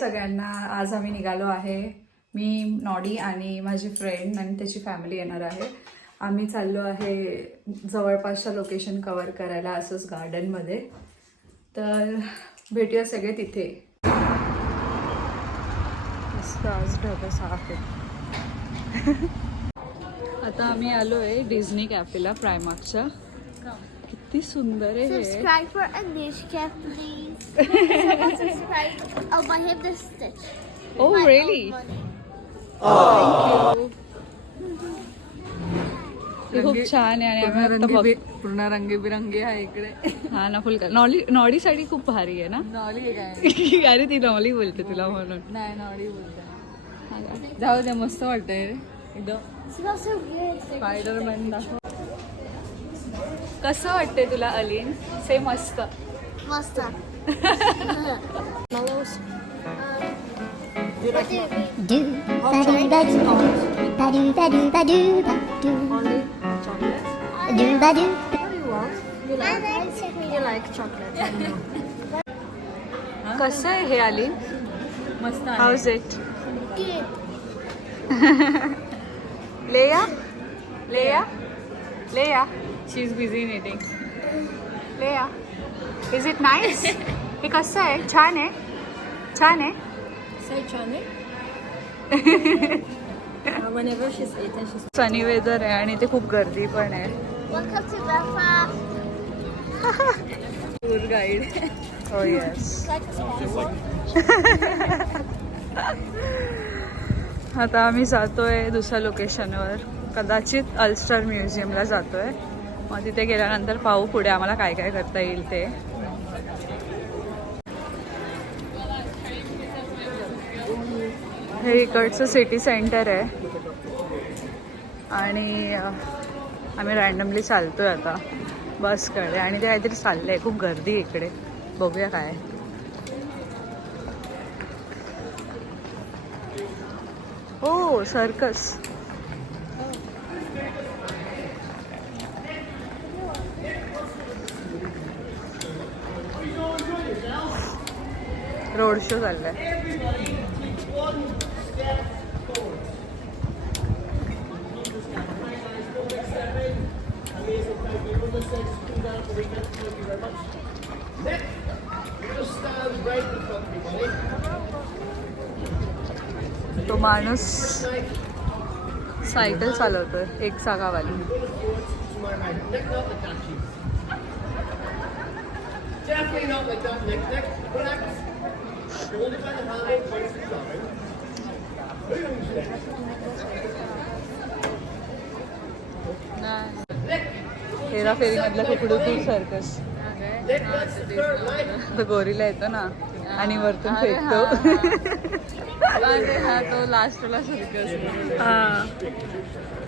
सगळ्यांना. आज आम्ही निघालो आहे. मी, नॉडी आणि माझी फ्रेंड आणि त्याची फॅमिली येणार आहे. आम्ही चाललो आहे जवळपासच्या लोकेशन कव्हर करायला, असंच गार्डनमध्ये. तर भेटूया सगळे तिथे. मस्त आज ढग साफ आहे. आता आम्ही आलो आहे डिझनी कॅफेला, प्रायमार्कच्या. किती सुंदर आहे हे. Subscribe for Anushka, please. Subscribe. Oh, I have this stitch. Oh, My really? own money. Thank you. हे खूप छान आहे आणि आम्ही आता बघ पूर्ण रंगीबिरंगी आहे इकडे. हा ना, फुल नॉडी साडी खूप भारी आहे ना. नॉली काय अरे ती नॉली बोलते तुला म्हणून. नाही, नॉली बोलते. जाऊ दे, मस्त वाटतंय एकदम. Smells so good. स्पायडरमॅन दाखव. कसं वाटतंय तुला अलीन? से मस्त. Must have. Mellows. Do ba do ba do ba do ba do ba do ba do do ba do. You like chocolate. कसं आहे हे अलीन? मस्त हाऊ इज इट? Good. लेया लेया लेया शी इज बिझी इन इटिंग. लेया, इज इट नाईस? हे कसं आहे? छान आहे? छान आहे? Whenever she's eaten, she's sunny weather आहे आणि ते खूप गर्दी पण आहे. Welcome to Belfast. Tour guide. हो येस. Like a sponsor. आता आम्ही जातोय दुसऱ्या लोकेशनवर, कदाचित अल्स्टर म्युझियमला जातोय. मग तिथे गेल्यानंतर पाहू पुढे आम्हाला काय काय करता येईल ते. हे इकडचं सिटी सेंटर आहे आणि आम्ही रँडमली चालतोय आता बसकडे आणि ते काहीतरी चाललंय. खूप गर्दी आहे इकडे, बघूया काय. हो, सर्कस. रोड शो चाललाय. तो माणूस सायकल चालवतोय, एक चाकावाली. हेराफेरी मधला कुकडूकूर सर्कस. तो गोरीला येतो ना आणि वरतून फेकतो. हा तो लास्टला सर्कस.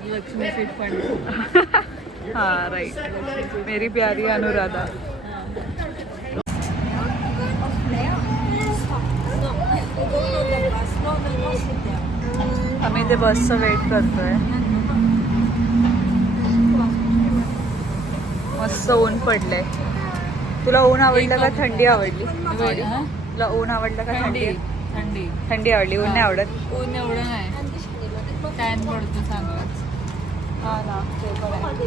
Lakshmi fit fund. हा राईट. मेरी प्यारी अनुराधा. आम्ही ते बसचं वेट करतोय. मस्त ऊन पडलंय. तुला ऊन आवडलं का थंडी आवडली? तुला ऊन आवडलं का थंडी? थंडी. थंडी आवडली, ऊन नाही आवडत. ऊन एवढं नाही, टॅन पडतो चांगलाच. हा ना, ते पण आहे.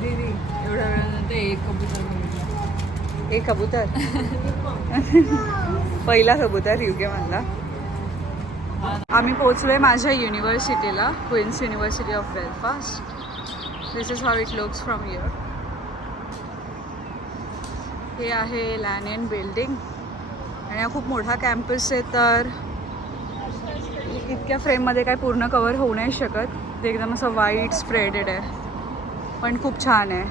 दीदी एवढ्या वेळानंतर एक कबूतर बघितला. एक कबूतर. पहिला कबूतर युके मधला. आम्ही पोहोचलोय माझ्या युनिव्हर्सिटीला, Queen's University of Belfast. This is how it looks from here. हे आहे लॅनियन बिल्डिंग आणि हा खूप मोठा कॅम्पस आहे. तर इतक्या फ्रेममध्ये काय पूर्ण कवर होऊ नाही शकत. ते एकदम असं वाईट स्प्रेडेड आहे, पण खूप छान आहे.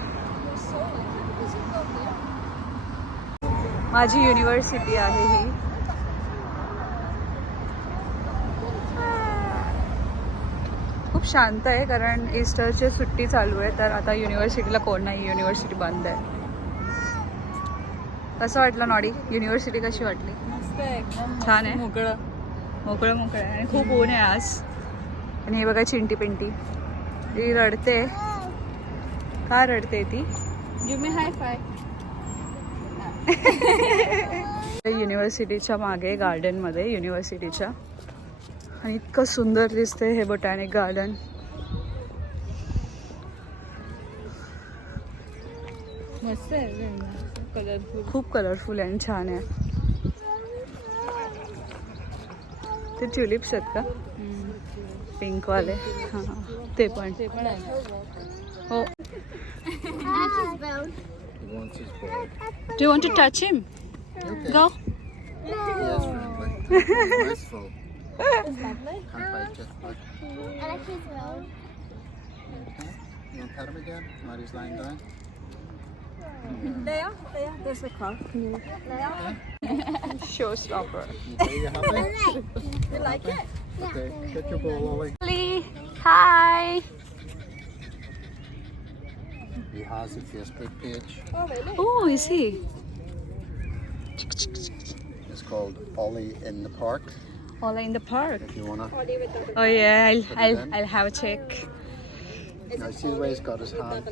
माझी युनिव्हर्सिटी आहे ही. खूप शांत आहे कारण ईस्टरची सुट्टी चालू आहे, तर आता युनिव्हर्सिटीला कोण नाही, युनिव्हर्सिटी बंद आहे. कसं वाटलं नॉडी? युनिव्हर्सिटी कशी वाटली? मस्त आहे एकदम. छान आहे. मोकळं मोकळं मोकळं आहे आणि खूप ऊन आहे आज. आणि हे बघा चिंटी पिंटी, ती रडते. का रडते ती? गिव मी हाय फाय. युनिव्हर्सिटीच्या मागे गार्डनमध्ये युनिव्हर्सिटीच्या आणि इतकं सुंदर दिसते हे बोटॅनिक गार्डन. मस्त आहे कलरफुल. खूप कलरफुल आहे आणि छान आहे. ते ट्युलिप्स आहेत का पिंकवाले? हां ते पण ते पण आहे. हो. This is brown. He wants his ball. Do you want to touch him? Okay. गो. He is friendly. He's wistful. Can't bite you. Look. I like his brown. Okay. You want to pet him again? While he's lying down? There's a car. Show stopper. Okay, you happy? You like it? Okay, get your ball, Ollie. High. He has a Facebook page. Oh, is he? It's called Ollie in the Park. All in the park. If you wanna. Oh yeah, I'll have a check. Now see the way he's got his hand.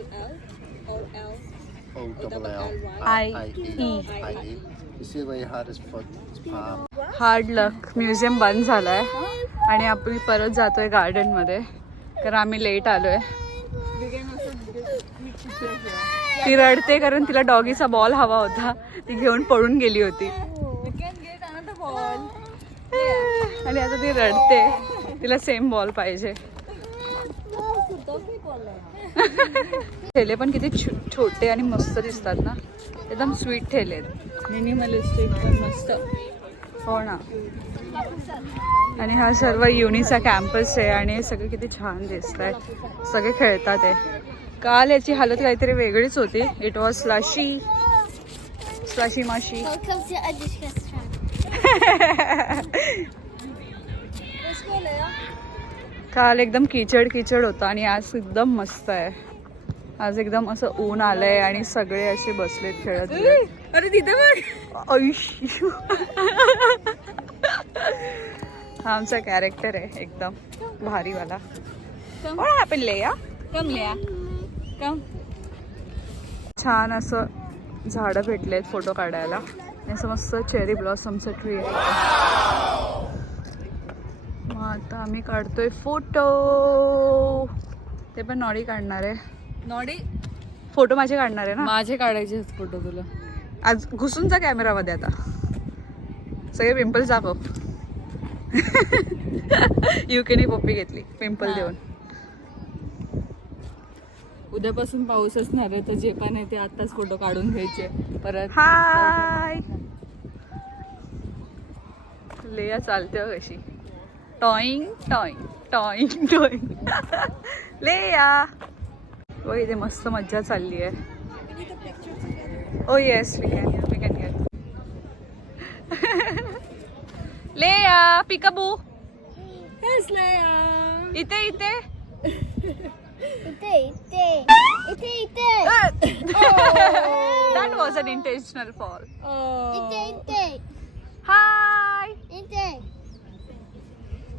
O double L I-E. I-E. You see the way he had his foot, his palm. Hard luck museum बंद झालाय आणि आपण परत जातोय garden मध्ये कारण आम्ही late आलोय. ती रडते कारण तिला डॉगीचा बॉल हवा होता. ती घेऊन पळून गेली होती आणि आता ती रडते. तिला सेम बॉल पाहिजे. ठेले पण किती छोटे आणि मस्त दिसतात ना. एकदम स्वीट ठेले आहेत. मिनिमलिस्टिक पण मस्त. हो ना. आणि हा सर्व युनिचा कॅम्पस आहे आणि हे सगळे किती छान दिसत आहे. सगळे खेळतात आहे. काल याची हालत काहीतरी वेगळीच होती. इट वॉज स्लशी माशी. Welcome to Anushka's Track. काल एकदम किचड होता आणि आज एकदम मस्त आहे. आज एकदम असं ऊन आलंय आणि सगळे असे बसलेत खेळत. अरे तिथे बघ. आयुष्य. हा आमचा कॅरेक्टर आहे एकदम भारीवाला. What happened, Leia? कम लिया कम. छान असं झाडं भेटलेत फोटो काढायला. आणि असं मस्त चेरी ब्लॉसमचं ट्री आहे. मग आता आम्ही काढतोय फोटो. ते पण नॉडी काढणार आहे. नॉडी फोटो माझे काढणार आहे ना. माझे काढायचे फोटो तुला. आज घुसून जा कॅमेरामध्ये. आता सगळे पिंपल्स दाखव. युकेने पप्पी घेतली पिंपल देऊन. उद्यापासून पाऊस असणार आहे तर जे पण आहे ते आताच फोटो काढून घ्यायचे परत. हाय. लेया चालते हो कशी. टॉईंग टॉईंग टॉईंग टॉईंग. लेया बघ इथे मस्त मज्जा चालली आहे. ओ येस वी कॅन गेट. लेया पिकाबू इथे इथे. That was an intentional fall. Hi.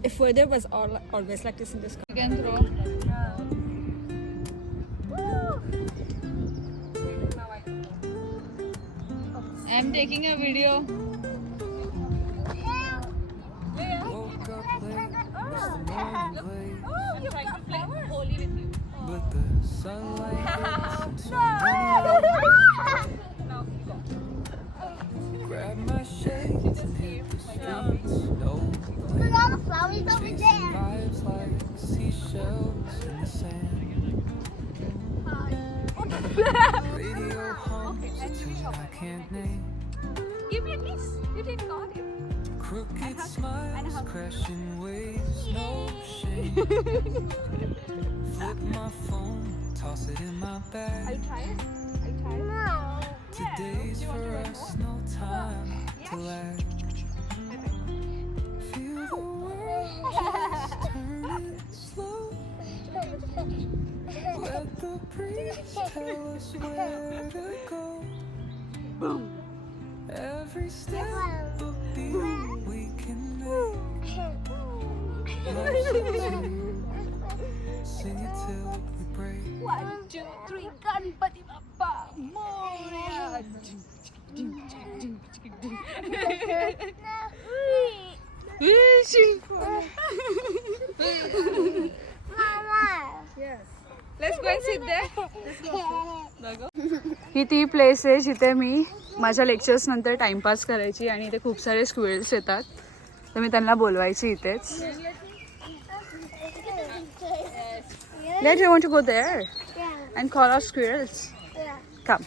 If weather was always like this in this country. You can throw. I'm taking a video. But the sunlight hits so grab my shades and hit the streets. Don't Look at all the flowers over there. vibes like seashells in the sand. Radio hums a tune I can't name. Give me a kiss. You didn't got it. Crooked smiles, crashing waves, no shame. Flip my phone, toss it in my bag. Try it. No. Today's for us, no time to lag. Feel the world just turning slow. Let the breeze tell us where to go. Boom. Every step a beat we can make. Life's a tune, sing it till we break. 1, 2, 3, Ganpati Bappa Moria. ही ती place आहे जिथे मी माझ्या lectures नंतर timepass करायची आणि इथे खूप सारे स्क्विरल्स येतात तर मी त्यांना बोलवायची इथेच. Let's you want to go there and call our squirrels. Come.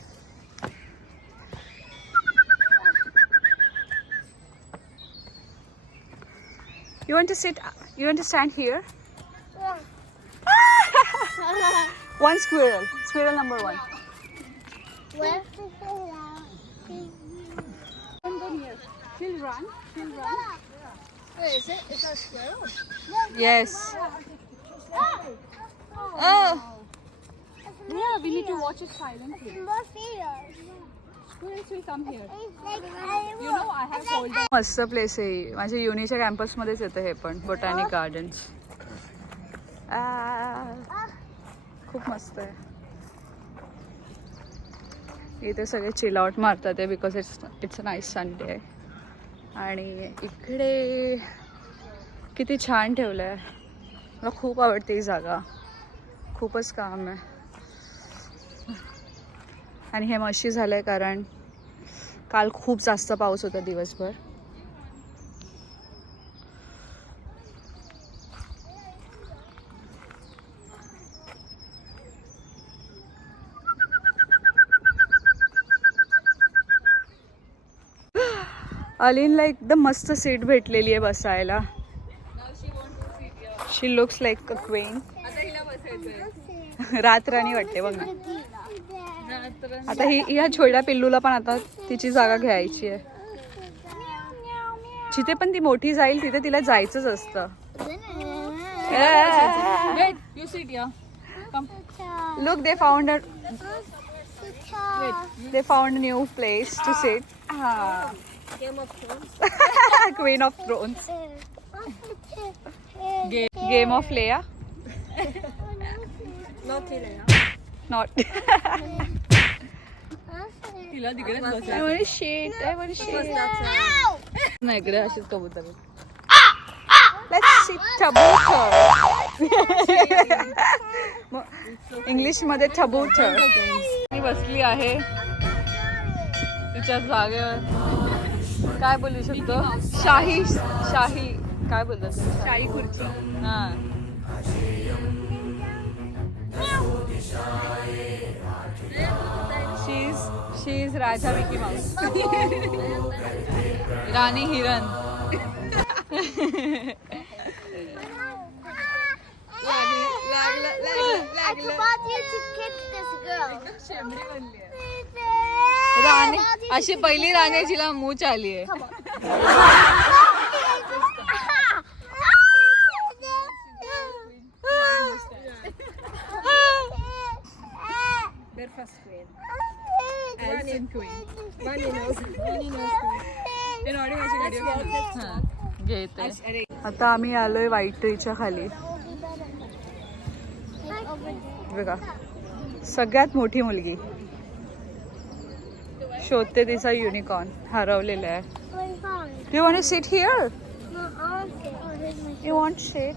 You want to sit? You want to stand here? One squirrel. Squirrel number 1. Where? She'll run. Where is it? Is that a squirrel? Yes. Oh. Yeah, we need to watch it silently. More fears. Squirrels will come here. You know, I have told them. मस्त place आहे. माझ्या युनीच्या कॅम्पसमध्येच येतं हे पण botanic gardens. खूप मस्त आहे. इथे सगळे चिल आउट मारतात आहे because it's a nice Sunday. आणि इकडे किती छान ठेवलं आहे. मला खूप आवडते ही जागा. खूपच काम आहे. आणि हे मशी झालं आहे कारण काल खूप जास्त पाऊस होता दिवसभर. अलीनला एकदम मस्त सीट भेटलेली आहे बसायला. शी लुक्स लाईक अ क्वीन. रातराणी वाटते बघ ना. आता ही ह्या छोट्या पिल्लूला पण आता तिची जागा घ्यायची आहे. जिथे पण ती मोठी जाईल तिथे तिला जायचंच असतं. Wait, you sit here. Come. Look, they found a new place to sit. Game of Thrones. Queen of Thrones. Game of Leia. Not Leia. Not. तिला तिकडेच बसायचं. I want to shit. I want to shit. नाही इकडे अशीच कबूतर. Let's sit कबूतर. English मध्ये कबूतर. मी बसली आहे तिच्या जागेवर. काय बोलू शकतो? शाही काय बोलतात? शाही खुर्ची. हा. She is Raja Mickey Mouse. राणी हिरन. I forgot you to kick this girl. राणी अशी पहिली राणी जिला मूच आली आहे. घेते. आता आम्ही आलोय व्हाईट ट्रीच्या खाली. बघा सगळ्यात मोठी मुलगी शोधते तिचा युनिकॉर्न हरवलेला आहे. You want to sit here? You want sit?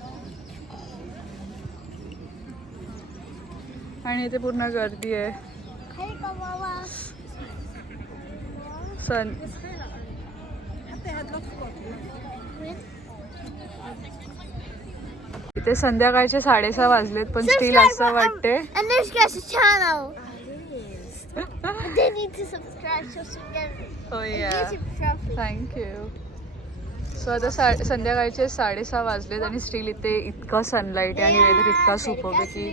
आणि इथे पूर्ण गर्दी आहे. इथे संध्याकाळचे 6:30 वाजलेत पण स्टील असं वाटते. And there's guys' channel. They need to subscribe so she can Oh yeah. YouTube trophy. Thank you. So आता संध्याकाळचे 6:30 वाजलेत आणि स्टील इथे इतकं सनलाईट आहे आणि वेदर इतका सुपर आहे की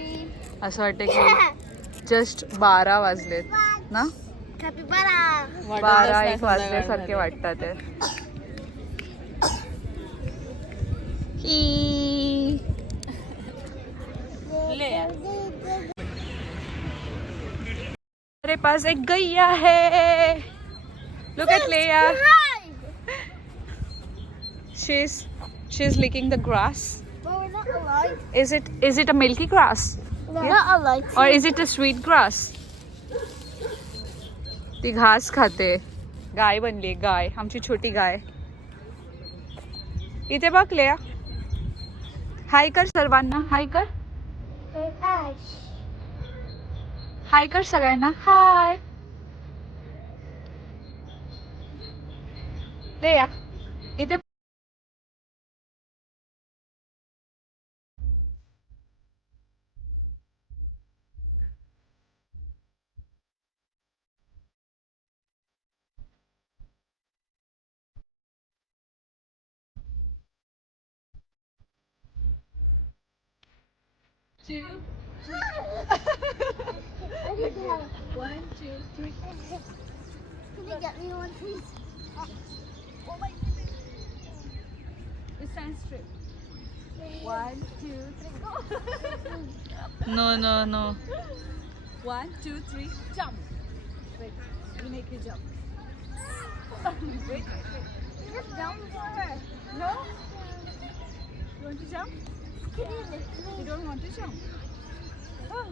असं वाटतं की जस्ट 12 वाजलेत ना. Capybara. 12-1 वाजल्यासारखे वाटतात ते. मेरे पास एक गैया है. Look at Leia. She's licking the grass. But we're not allowed. Is it a milky grass? We're not allowed to. Or is it a sweet grass? ती घास खाते. गाय बनली गाय. आमची छोटी गाय. इथे बघ लेया. हाय कर सर्वांना. हाय कर. हाय कर सगळ्यांना. हाय लेया. इथे Can you get me one, please? stand straight. 1, 2, 3, go. No no no. 1, 2, 3, jump. Wait, we make you jump. Wait. Just jump forward. No? You want to jump? Can you lift me? You don't want to jump? Oh.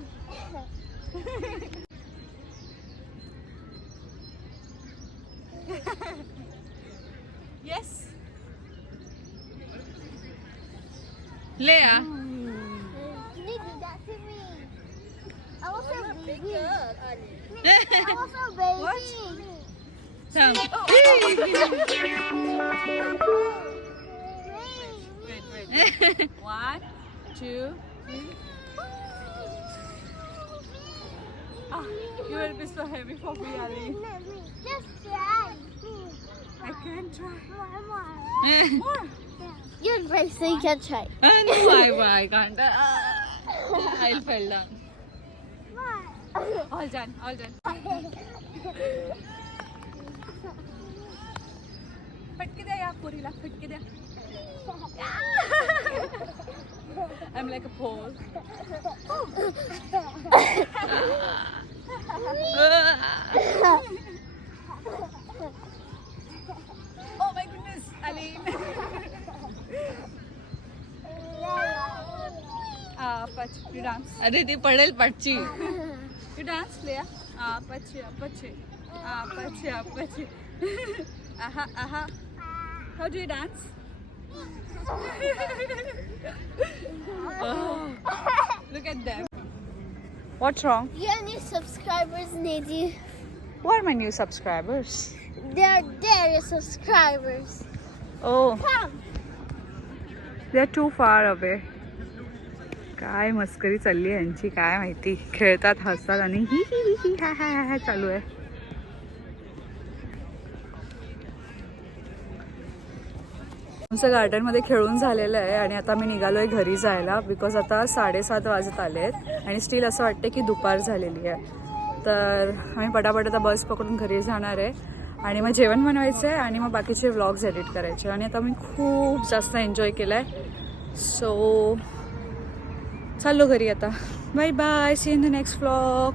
Yes. लेया. Can you do that to me? I want a baby. I want a baby. What? थांब. Wait. 1, 2, 3. Ah, you will be so heavy for me, Ali. Just try. I can't try. More. You're brave, so you can try. No, I can't. I'll fall down. All done. फटके द्या या पोरीला. फटके द्या. I'm like a pole. Oh my goodness, Aline. Pach, you dance. अरे ती पडेल पाठची. You dance, Leah. Pache. Aha. How do you dance? Oh, look at them. What's wrong? Your new subscribers need you. Who are my new subscribers? They're your subscribers. Oh, Come. they're too far away. काय मस्करी चालली आहे यांची काय माहिती. खेळतात, हसतात आणि ही हा चालू आहे. आमचं गार्डनमध्ये खेळून झालेलं आहे आणि आता मी निघालोय घरी जायला. बिकॉज आता 7:30 वाजत आले आहेत आणि स्टील असं वाटतं की दुपार झालेली आहे. तर आम्ही पटापट आता बस पकडून घरी जाणार आहे आणि मग जेवण बनवायचं आहे आणि मग बाकीचे व्लॉग्स एडिट करायचे. आणि आता मी खूप जास्त एन्जॉय केलं आहे. सो चाललो घरी आता. Bye bye. See in the next vlog.